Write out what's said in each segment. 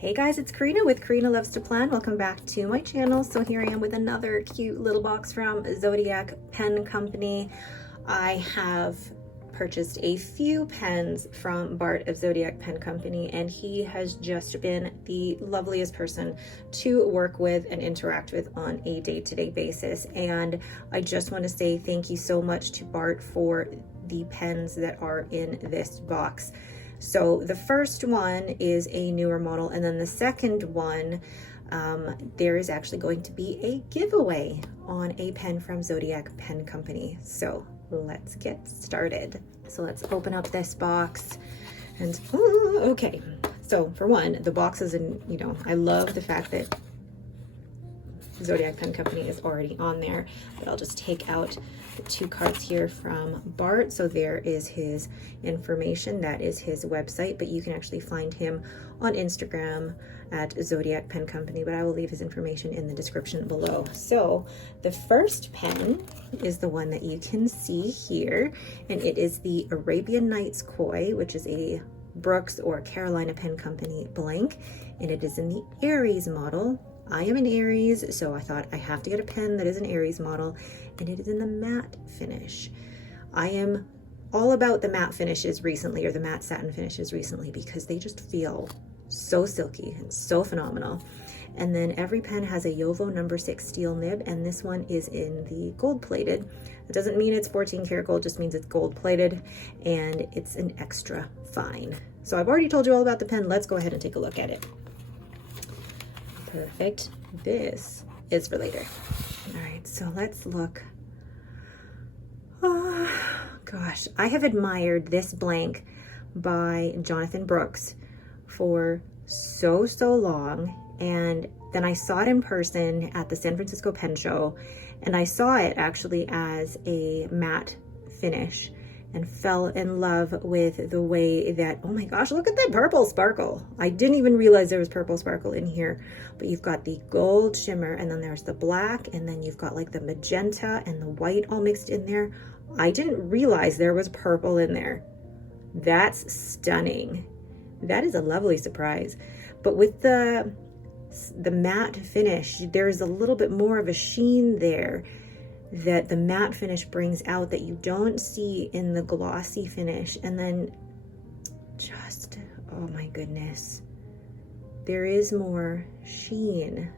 Hey guys, it's Karina with Karina Loves to Plan. Welcome back to my channel. So here I am with another cute little box from Zodiac Pen Company. I have purchased a few pens from Bart of Zodiac Pen Company, and he has just been the loveliest person to work with and interact with on a day-to-day basis. And I just want to say thank you so much to Bart for the pens that are in this box. So the first one is a newer model, and then the second one, there is actually going to be a giveaway on a pen from Zodiac Pen Company. So let's get started. So let's open up this box and, okay. So for one, the box is I love the fact that Zodiac Pen Company is already on there, but I'll just take out the two cards here from Bart. So there is his information, that is his website, but you can actually find him on Instagram at Zodiac Pen Company, but I will leave his information in the description below. So the first pen is the one that you can see here, and it is the Arabian Knots Koi, which is a Brooks or Carolina Pen Company blank, and it is in the Aries model. I am an Aries, so I thought I have to get a pen that is an Aries model, and it is in the matte finish. I am all about the matte finishes recently, or the matte satin finishes recently, because they just feel so silky and so phenomenal. And then every pen has a Jowo number 6 steel nib, and this one is in the gold plated. It doesn't mean it's 14 karat gold, just means it's gold plated, and it's an extra fine. So I've already told you all about the pen. Let's go ahead and take a look at it. Perfect. This is for later. All right, so let's look. Oh gosh, I have admired this blank by Jonathan Brooks for so long, and then I saw it in person at the San Francisco Pen Show, and I saw it actually as a matte finish and fell in love with the way that, oh my gosh, look at that purple sparkle. I didn't even realize there was purple sparkle in here, but you've got the gold shimmer, and then there's the black, and then you've got like the magenta and the white all mixed in there. I didn't realize there was purple in there. That's stunning. That is a lovely surprise. But with the matte finish, there's a little bit more of a sheen there that the matte finish brings out that you don't see in the glossy finish. And then just, oh my goodness, there is more sheen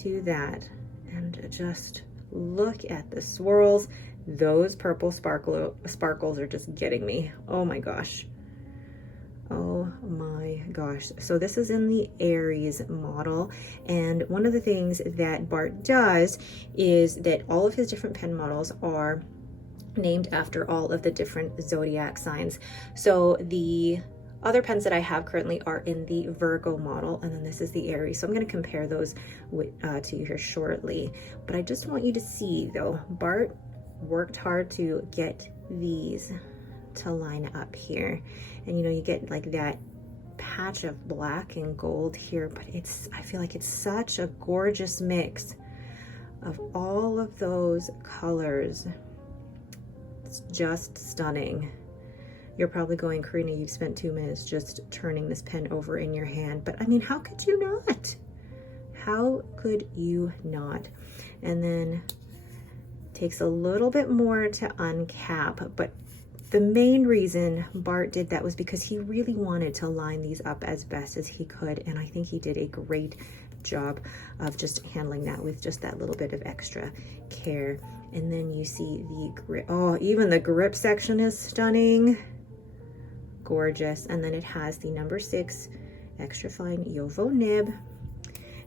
to that. And just look at the swirls. Those purple sparkles are just getting me. Oh my gosh. Oh my gosh. So this is in the Aries model, and one of the things that Bart does is that all of his different pen models are named after all of the different zodiac signs. So the other pens that I have currently are in the Virgo model, and then this is the Aries. So I'm going to compare those to you here shortly, but I just want you to see though, Bart worked hard to get these to line up here, and you get like that patch of black and gold here, but I feel like it's such a gorgeous mix of all of those colors. It's just stunning. You're probably going, Karina, you've spent 2 minutes just turning this pen over in your hand, but I mean, how could you not? How could you not? And then takes a little bit more to uncap, but the main reason Bart did that was because he really wanted to line these up as best as he could, and I think he did a great job of just handling that with just that little bit of extra care. And then you see the grip. Oh, even the grip section is stunning. Gorgeous. And then it has the number 6 extra fine Jowo nib.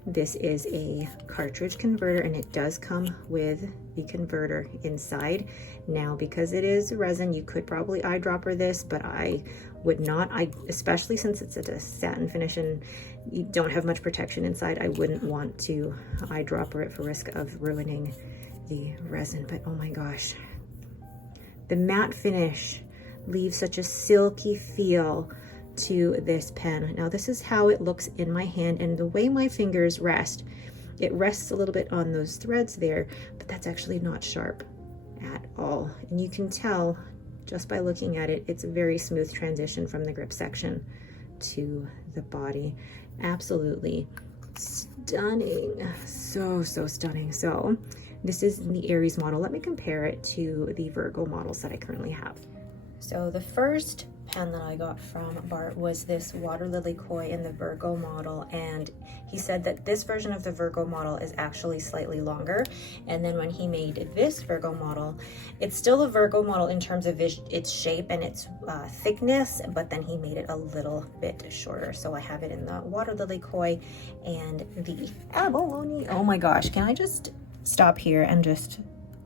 This is a cartridge converter, and it does come with the converter inside. Now, because it is resin, you could probably eyedropper this, but I would not. Especially since it's a satin finish and you don't have much protection inside, I wouldn't want to eyedropper it for risk of ruining the resin. But oh my gosh, the matte finish leaves such a silky feel to this pen. Now this is how it looks in my hand, and the way my fingers rest, it rests a little bit on those threads there, but that's actually not sharp at all. And you can tell just by looking at it, it's a very smooth transition from the grip section to the body. Absolutely stunning. So stunning. So this is the Aries model. Let me compare it to the Virgo models that I currently have. So the first pen that I got from Bart was this Water Lily Koi in the Virgo model, and he said that this version of the Virgo model is actually slightly longer, and then when he made this Virgo model, it's still a Virgo model in terms of its shape and its thickness, but then he made it a little bit shorter. So I have it in the Water Lily Koi and the Abalone. Oh my gosh, can I just stop here and just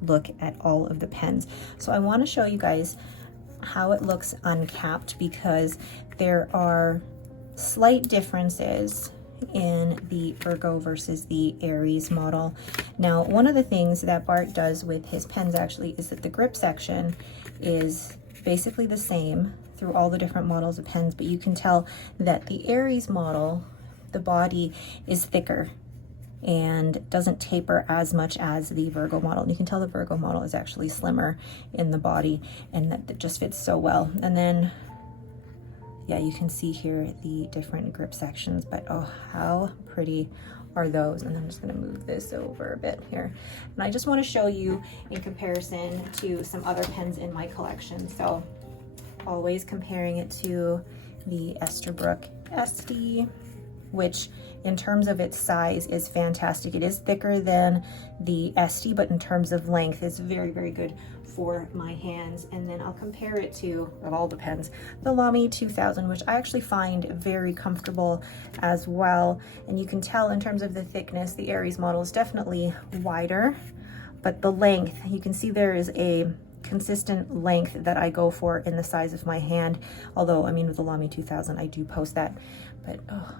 look at all of the pens? So I want to show you guys how it looks uncapped, because there are slight differences in the Virgo versus the Aries model. Now, one of the things that Bart does with his pens actually is that the grip section is basically the same through all the different models of pens, but you can tell that the Aries model, the body is thicker and doesn't taper as much as the Virgo model. And you can tell the Virgo model is actually slimmer in the body, and that just fits so well. And then, yeah, you can see here the different grip sections, but oh, how pretty are those? And I'm just gonna move this over a bit here. And I just wanna show you in comparison to some other pens in my collection. So always comparing it to the Esterbrook SD, which in terms of its size is fantastic. It is thicker than the SD, but in terms of length is very good for my hands. And then I'll compare it to, of all the pens, the Lamy 2000, which I actually find very comfortable as well. And you can tell in terms of the thickness, the Aries model is definitely wider, but the length, you can see there is a consistent length that I go for in the size of my hand. Although, I mean, with the Lamy 2000, I do post that, but oh,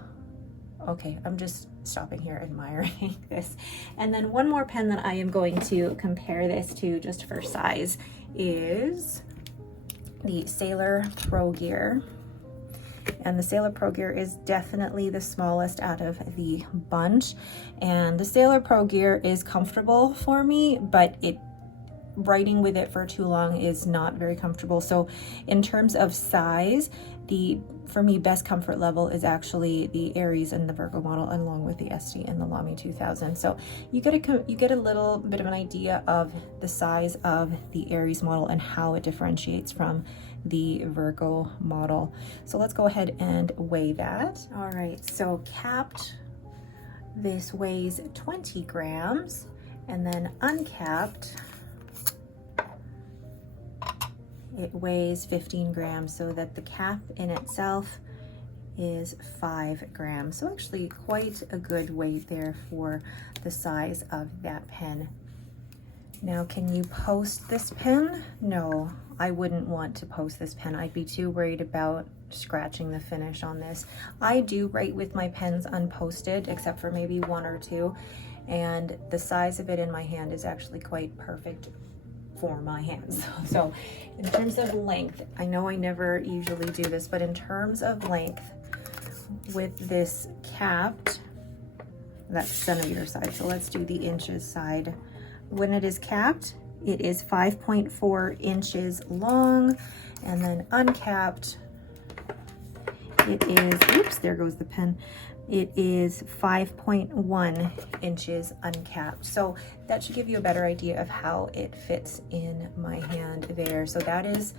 okay, I'm just stopping here admiring this. And then one more pen that I am going to compare this to just for size is the Sailor Pro Gear. And the Sailor Pro Gear is definitely the smallest out of the bunch. And the Sailor Pro Gear is comfortable for me, but writing with it for too long is not very comfortable. So in terms of size, for me, best comfort level is actually the Aries and the Virgo model, along with the SD and the Lamy 2000. So you get a little bit of an idea of the size of the Aries model and how it differentiates from the Virgo model. So let's go ahead and weigh that. All right, so capped, this weighs 20 grams, and then uncapped, it weighs 15 grams, so that the cap in itself is 5 grams. So actually quite a good weight there for the size of that pen. Now, can you post this pen? No, I wouldn't want to post this pen. I'd be too worried about scratching the finish on this. I do write with my pens unposted, except for maybe one or two, and the size of it in my hand is actually quite perfect for my hands. So in terms of length, I know I never usually do this, but in terms of length with this capped, that's centimeter side, so let's do the inches side. When it is capped, it is 5.4 inches long, and then uncapped, it is, oops, there goes the pen. It is 5.1 inches uncapped. So that should give you a better idea of how it fits in my hand there. So that is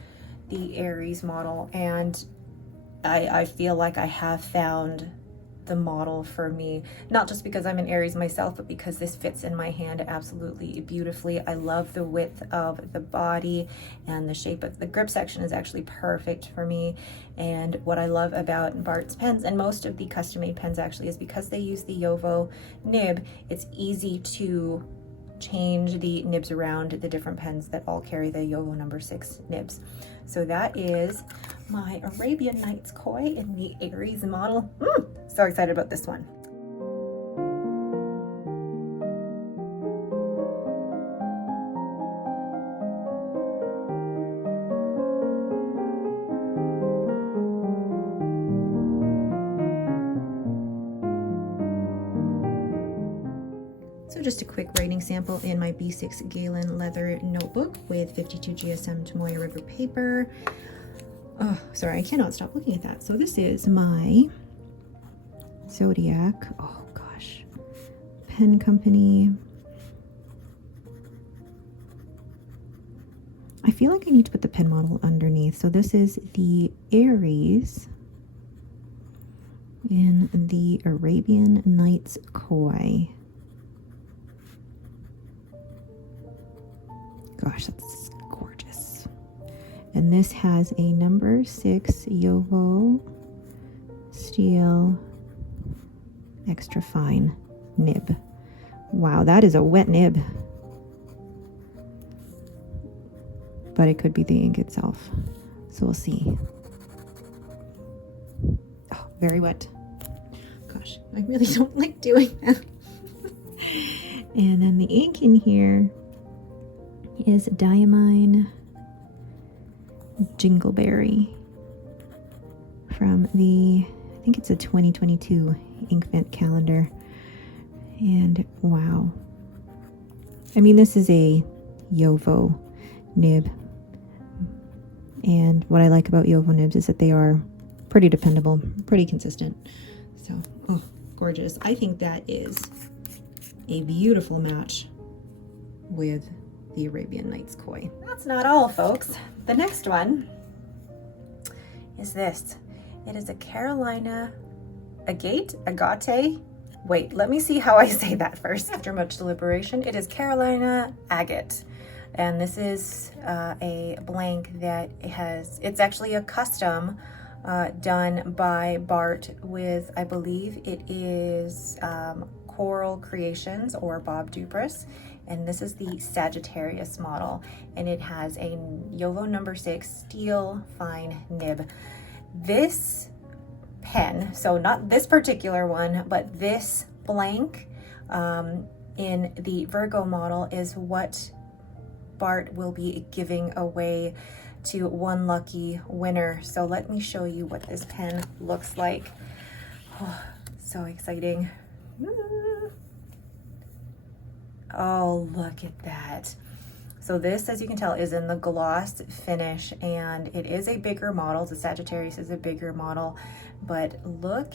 the Aries model, and I feel like I have found the model for me, not just because I'm an Aries myself, but because this fits in my hand absolutely beautifully. I love the width of the body, and the shape of the grip section is actually perfect for me. And what I love about Bart's pens, and most of the custom-made pens actually, is because they use the Jowo nib, it's easy to change the nibs around the different pens that all carry the Jowo number 6 nibs. So that is my Arabian Knots Koi in the Aries model. So excited about this one. So just a quick writing sample in my B6 Galen leather notebook with 52 GSM Tomoya River paper. Oh, sorry, I cannot stop looking at that. So this is my Zodiac, oh gosh, pen company. I feel like I need to put the pen model underneath. So this is the Aries in the Arabian Knots Koi. Gosh, that's gorgeous. And this has a number 6 Jowo steel extra fine nib. Wow, that is a wet nib. But it could be the ink itself. So we'll see. Oh, very wet. Gosh, I really don't like doing that. And then the ink in here is Diamine Jingleberry from the, I think it's a 2022 Inkvent calendar. And wow. I mean, this is a Jowo nib. And what I like about Jowo nibs is that they are pretty dependable, pretty consistent. So, oh, gorgeous. I think that is a beautiful match with the Arabian Knots Koi. That's not all, folks. The next one is this. It is a Carolina Agate. Wait, let me see how I say that first. After much deliberation, it is Carolina Agate. And this is a blank that it's actually a custom done by Bart with, I believe it is Coral Creations or Bob Dupress. And this is the Sagittarius model. And it has a Jowo number 6 steel fine nib. This pen, so not this particular one, but this blank in the Virgo model is what Bart will be giving away to one lucky winner. So let me show you what this pen looks like. Oh, so exciting. Oh, look at that. So this, as you can tell, is in the gloss finish, and it is a bigger model. The Sagittarius is a bigger model, but look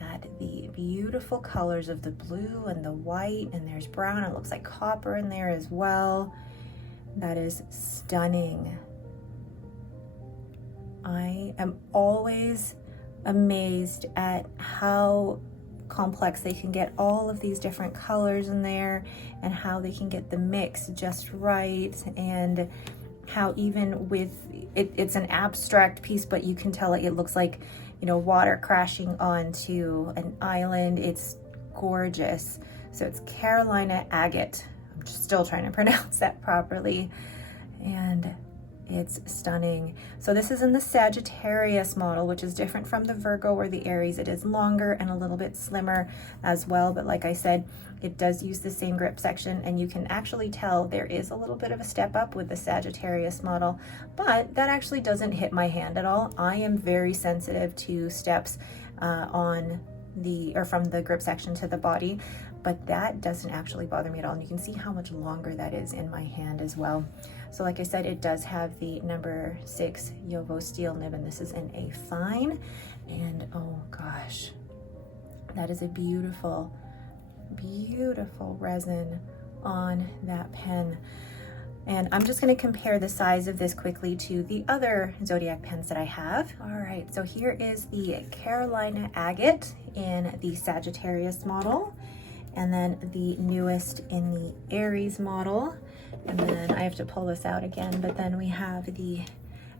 at the beautiful colors of the blue and the white, and there's brown. It looks like copper in there as well. That is stunning. I am always amazed at how complex they can get all of these different colors in there, and how they can get the mix just right, and how even with it's an abstract piece, but you can tell it looks like, you know, water crashing onto an island. It's gorgeous. So it's Carolina Agate. I'm still trying to pronounce that properly, and it's stunning. So this is in the Sagittarius model, which is different from the Virgo or the Aries. It is longer and a little bit slimmer as well, but like I said, it does use the same grip section, and you can actually tell there is a little bit of a step up with the Sagittarius model, but that actually doesn't hit my hand at all. I am very sensitive to steps from the grip section to the body, but that doesn't actually bother me at all. And you can see how much longer that is in my hand as well. So like I said, it does have the number 6 Jowo steel nib, and this is in a fine. And oh gosh, that is a beautiful, beautiful resin on that pen. And I'm just going to compare the size of this quickly to the other Zodiac pens that I have. All right, so here is the Carolina Agate in the Sagittarius model, and then the newest in the Aries model. And then I have to pull this out again, but then we have the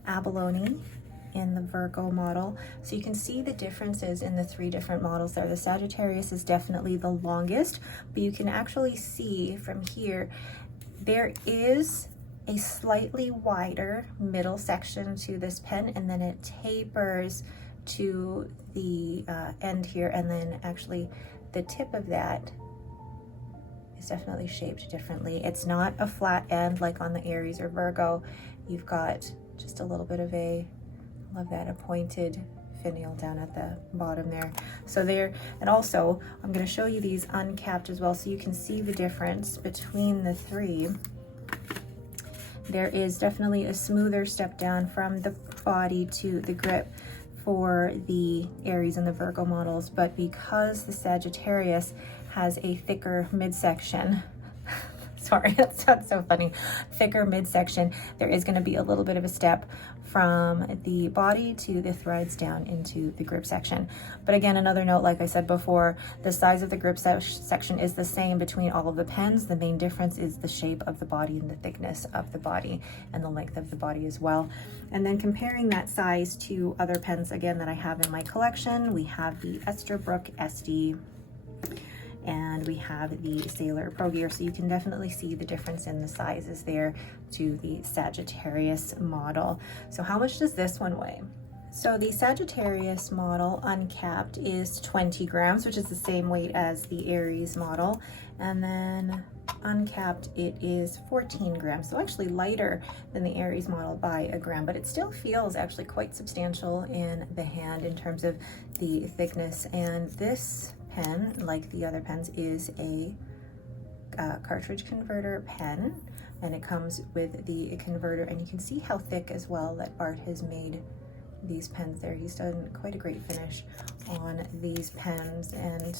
Abalone in the Virgo model. So you can see the differences in the 3 different models there. The Sagittarius is definitely the longest, but you can actually see from here, there is a slightly wider middle section to this pen, and then it tapers to the end here, and then actually the tip of that is definitely shaped differently. It's not a flat end like on the Aries or Virgo. You've got just a little bit of a, love that, a pointed finial down at the bottom there. So there, and also I'm going to show you these uncapped as well, so you can see the difference between the 3. there is definitely a smoother step down from the body to the grip for the Aries and the Virgo models, but because the Sagittarius has a thicker midsection, sorry, that sounds so funny, thicker midsection, there is going to be a little bit of a step from the body to the threads down into the grip section. But again, another note, like I said before, the size of the grip section is the same between all of the pens. The main difference is the shape of the body and the thickness of the body and the length of the body as well. And then comparing that size to other pens, again, that I have in my collection, we have the Esterbrook SD, and we have the Sailor Pro Gear. So you can definitely see the difference in the sizes there to the Sagittarius model. So how much does this one weigh? So the Sagittarius model uncapped is 20 grams, which is the same weight as the Aries model. And then uncapped, it is 14 grams. So actually lighter than the Aries model by a gram, but it still feels actually quite substantial in the hand in terms of the thickness. And this pen, like the other pens, is a cartridge converter pen, and it comes with the converter, and you can see how thick as well that Bart has made these pens there. He's done quite a great finish on these pens, and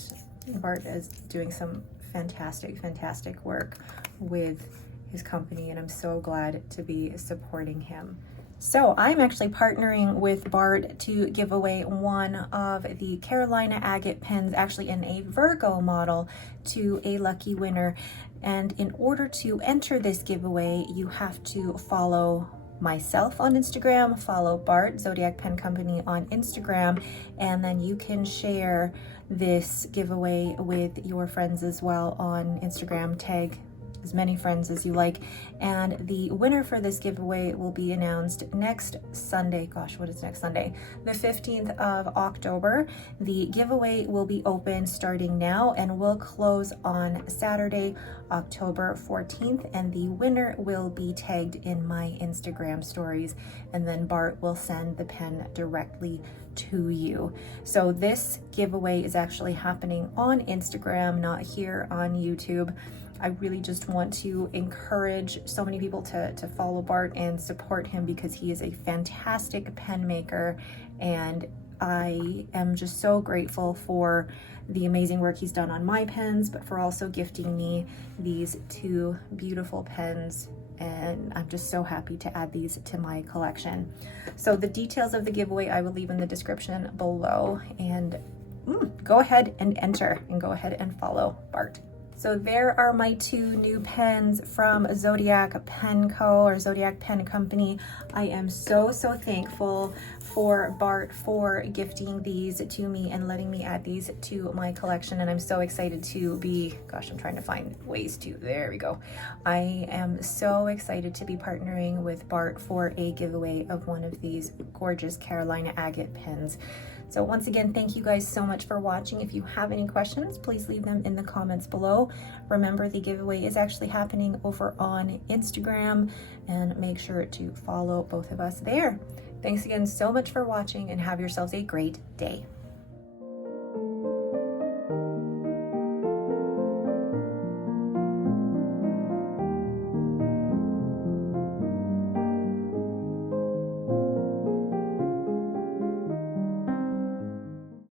Bart is doing some fantastic work with his company, and I'm so glad to be supporting him. So I'm actually partnering with Bart to give away one of the Carolina Agate pens, actually in a Virgo model, to a lucky winner. And in order to enter this giveaway, you have to follow myself on Instagram, follow Bart, Zodiac Pen Company on Instagram, and then you can share this giveaway with your friends as well on Instagram. Tag as many friends as you like, and the winner for this giveaway will be announced next Sunday. Gosh, what is next Sunday? The 15th of October. The giveaway will be open starting now and will close on Saturday, October 14th, and the winner will be tagged in my Instagram stories, and then Bart will send the pen directly to you. So this giveaway is actually happening on Instagram, not here on YouTube. I really just want to encourage so many people to follow Bart and support him, because he is a fantastic pen maker, and I am just so grateful for the amazing work he's done on my pens, but for also gifting me these two beautiful pens, and I'm just so happy to add these to my collection. So the details of the giveaway I will leave in the description below, and go ahead and enter, and go ahead and follow Bart. So there are my two new pens from Zodiac Pen Co, or Zodiac Pen Company. I am so thankful for Bart for gifting these to me and letting me add these to my collection. And I'm so excited to be, gosh, I'm trying to find ways to, there we go. I am so excited to be partnering with Bart for a giveaway of one of these gorgeous Carolina Agate pens. So once again, thank you guys so much for watching. If you have any questions, please leave them in the comments below. Remember, the giveaway is actually happening over on Instagram, and make sure to follow both of us there. Thanks again so much for watching, and have yourselves a great day.